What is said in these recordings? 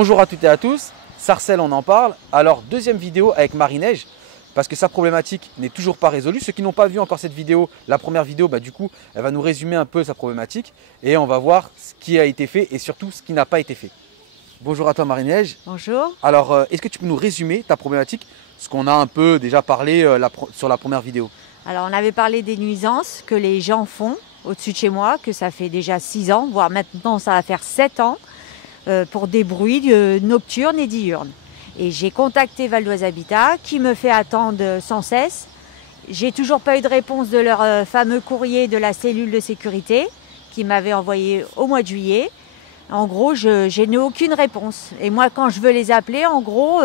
Bonjour à toutes et à tous, Sarcelles on en parle. Alors deuxième vidéo avec Marie-Neige parce que sa problématique n'est toujours pas résolue. Ceux qui n'ont pas vu encore cette vidéo, la première vidéo, du coup elle va nous résumer un peu sa problématique et on va voir ce qui a été fait et surtout ce qui n'a pas été fait. Bonjour à toi Marie-Neige. Bonjour. Alors est-ce que tu peux nous résumer ta problématique, ce qu'on a un peu déjà parlé sur la première vidéo? Alors on avait parlé des nuisances que les gens font au-dessus de chez moi, que ça fait déjà 6 ans, voire maintenant ça va faire 7 ans, pour des bruits nocturnes et diurnes. Et j'ai contacté Val d'Oise Habitat qui me fait attendre sans cesse. J'ai toujours pas eu de réponse de leur fameux courrier de la cellule de sécurité qui m'avait envoyé au mois de juillet. En gros, je n'ai aucune réponse. Et moi, quand je veux les appeler, en gros,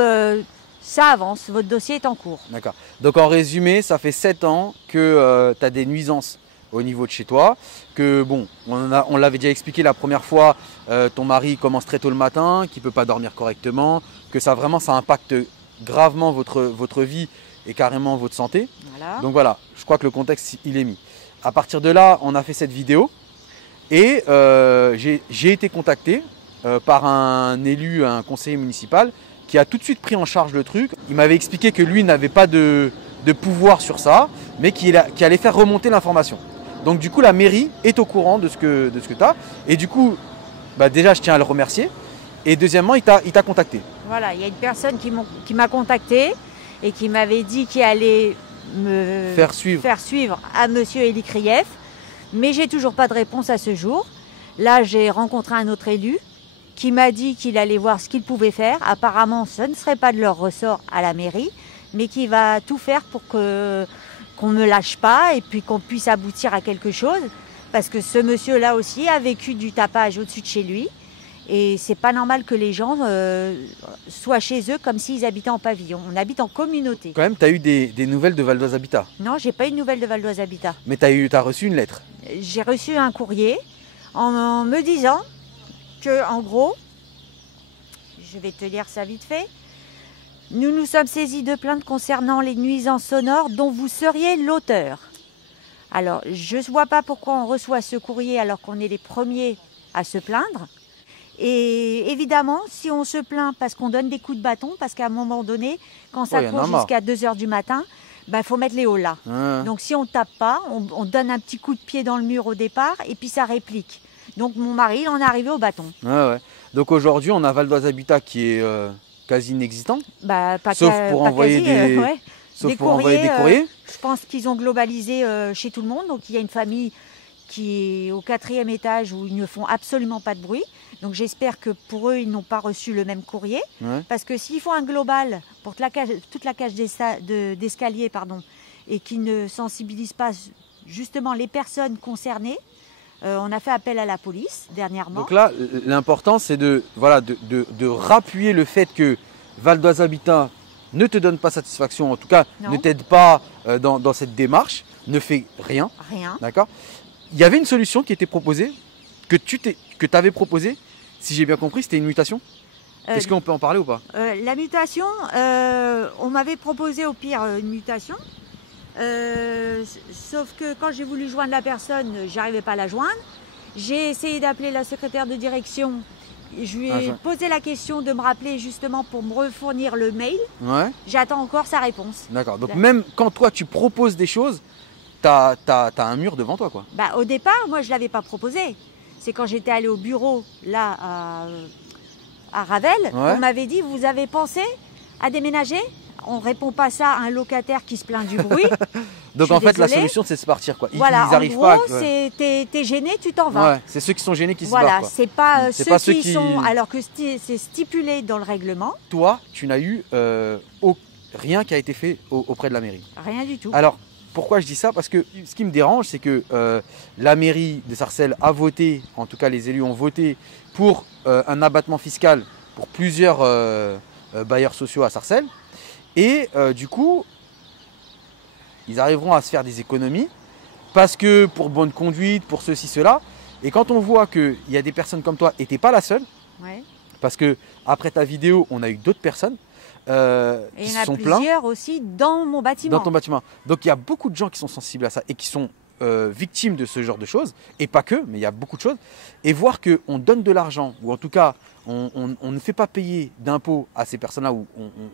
ça avance. Votre dossier est en cours. D'accord. Donc en résumé, ça fait 7 ans que tu as des nuisances au niveau de chez toi, que bon, on l'avait déjà expliqué la première fois, ton mari commence très tôt le matin, qu'il ne peut pas dormir correctement, que ça impacte gravement votre vie et carrément votre santé. Voilà. Donc voilà, je crois que le contexte il est mis. À partir de là, on a fait cette vidéo et j'ai été contacté par un élu, un conseiller municipal qui a tout de suite pris en charge le truc. Il m'avait expliqué que lui n'avait pas de pouvoir sur ça, mais qui allait faire remonter l'information. Donc du coup, la mairie est au courant de ce que tu as. Et du coup, déjà, je tiens à le remercier. Et deuxièmement, il t'a contacté. Voilà, il y a une personne qui m'a contacté et qui m'avait dit qu'il allait me faire suivre à monsieur Élie Krief. Mais j'ai toujours pas de réponse à ce jour. Là, j'ai rencontré un autre élu qui m'a dit qu'il allait voir ce qu'il pouvait faire. Apparemment, ce ne serait pas de leur ressort à la mairie, mais qu'il va tout faire pour qu'on ne me lâche pas et puis qu'on puisse aboutir à quelque chose. Parce que ce monsieur-là aussi a vécu du tapage au-dessus de chez lui. Et c'est pas normal que les gens soient chez eux comme s'ils habitaient en pavillon. On habite en communauté. Quand même, tu as eu des nouvelles de Val d'Oise Habitat? Non, j'ai pas eu de nouvelles de Val d'Oise Habitat. Mais tu as reçu une lettre? J'ai reçu un courrier en me disant que, en gros, je vais te lire ça vite fait. Nous nous sommes saisis de plaintes concernant les nuisances sonores dont vous seriez l'auteur. Alors, je ne vois pas pourquoi on reçoit ce courrier alors qu'on est les premiers à se plaindre. Et évidemment, si on se plaint parce qu'on donne des coups de bâton, parce qu'à un moment donné, quand ça court jusqu'à 2 h du matin, faut mettre les hauts là. Donc si on ne tape pas, on donne un petit coup de pied dans le mur au départ et puis ça réplique. Donc mon mari, il en est arrivé au bâton. Ouais. Donc aujourd'hui, on a Val d'Oise Habitat qui est quasi inexistant. Sauf pour envoyer des courriers. Je pense qu'ils ont globalisé chez tout le monde. Donc il y a une famille qui est au 4e étage où ils ne font absolument pas de bruit. Donc j'espère que pour eux, ils n'ont pas reçu le même courrier. Ouais. Parce que s'ils font un global pour toute la cage d'escalier, et qu'ils ne sensibilisent pas justement les personnes concernées, on a fait appel à la police dernièrement. Donc là, l'important, c'est de rappuyer le fait que Val d'Oise Habitat ne te donne pas satisfaction, en tout cas ne t'aide pas dans cette démarche, ne fait rien. Rien. D'accord. Il y avait une solution qui était proposée, que tu avais proposée, si j'ai bien compris, c'était une mutation. Est-ce qu'on peut en parler ou pas? La mutation, on m'avait proposé au pire une mutation. Sauf que quand j'ai voulu joindre la personne, j'arrivais pas à la joindre. J'ai essayé d'appeler la secrétaire de direction. Je lui ai posé la question de me rappeler justement pour me refournir le mail. Ouais. J'attends encore sa réponse. D'accord. Donc même quand toi tu proposes des choses, t'as un mur devant toi, quoi. Au départ, moi je l'avais pas proposé. C'est quand j'étais allée au bureau là à Ravel, on m'avait dit vous avez pensé à déménager? On ne répond pas ça à un locataire qui se plaint du bruit. Donc en fait, la solution, c'est de se partir, quoi. Voilà, ils arrivent pas. Ouais. T'es gêné, tu t'en vas. Ouais, c'est ceux qui sont gênés qui se barrent. Quoi. C'est pas ceux qui sont. Alors que c'est stipulé dans le règlement. Toi, tu n'as eu rien qui a été fait auprès de la mairie. Rien du tout. Alors, pourquoi je dis ça? Parce que ce qui me dérange, c'est que la mairie de Sarcelles a voté, en tout cas les élus ont voté pour un abattement fiscal pour plusieurs bailleurs sociaux à Sarcelles. Et du coup, ils arriveront à se faire des économies parce que pour bonne conduite, pour ceci, cela. Et quand on voit qu'il y a des personnes comme toi, et tu n'es pas la seule, parce que après ta vidéo, on a eu d'autres personnes qui se sont plaints. Il y en a plusieurs aussi dans mon bâtiment. Dans ton bâtiment. Donc il y a beaucoup de gens qui sont sensibles à ça et qui sont victimes de ce genre de choses, et pas que, mais il y a beaucoup de choses, et voir qu'on donne de l'argent, ou en tout cas, on ne fait pas payer d'impôts à ces personnes-là, ou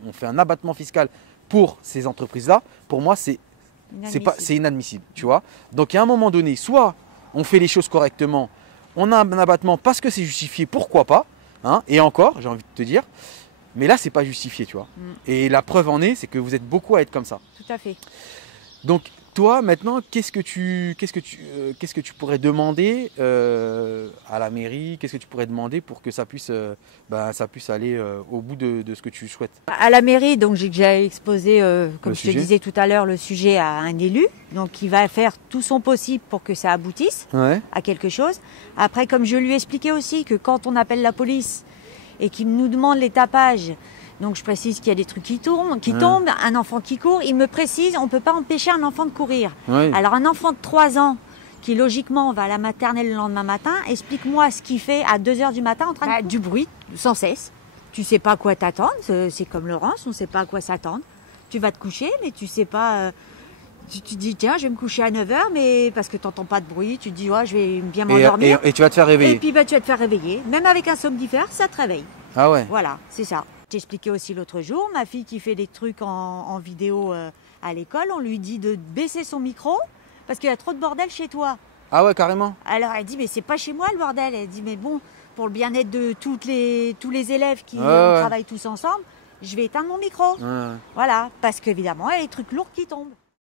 on fait un abattement fiscal pour ces entreprises-là, pour moi, c'est inadmissible, tu vois. Donc, à un moment donné, soit on fait les choses correctement, on a un abattement parce que c'est justifié, pourquoi pas, hein, et encore, j'ai envie de te dire, mais là, c'est pas justifié, tu vois. Et la preuve en est, c'est que vous êtes beaucoup à être comme ça. Tout à fait. Donc, toi, maintenant, qu'est-ce que tu pourrais demander à la mairie? Qu'est-ce que tu pourrais demander pour que ça puisse aller au bout de ce que tu souhaites? À la mairie, donc j'ai déjà exposé, comme je te sujet. disais tout à l'heure, le sujet à un élu, donc qui va faire tout son possible pour que ça aboutisse Ouais. à quelque chose. Après, comme je lui ai expliqué aussi que quand on appelle la police et qu'ils nous demandent les tapages, donc je précise qu'il y a des trucs qui tombent, un enfant qui court, il me précise, on ne peut pas empêcher un enfant de courir. Ouais. Alors un enfant de 3 ans qui logiquement va à la maternelle le lendemain matin, explique-moi ce qu'il fait à 2 h du matin en train de du bruit sans cesse. Tu sais pas à quoi t'attendre, c'est comme Laurence, on ne sait pas à quoi s'attendre. Tu vas te coucher, mais tu sais pas. Tu te dis tiens, je vais me coucher à 9 h, mais parce que tu n'entends pas de bruit, tu te dis ouais, je vais bien m'endormir. Et tu vas te faire réveiller. Et puis tu vas te faire réveiller. Même avec un somnifère, ça te réveille. Ah ouais. Voilà, c'est ça. J'ai expliqué aussi l'autre jour, ma fille qui fait des trucs en vidéo à l'école, on lui dit de baisser son micro parce qu'il y a trop de bordel chez toi. Ah ouais, carrément. Alors elle dit mais c'est pas chez moi le bordel. Elle dit mais bon, pour le bien-être de tous les élèves qui travaillent tous ensemble, je vais éteindre mon micro. Ouais. Voilà, parce qu'évidemment il y a des trucs lourds qui tombent.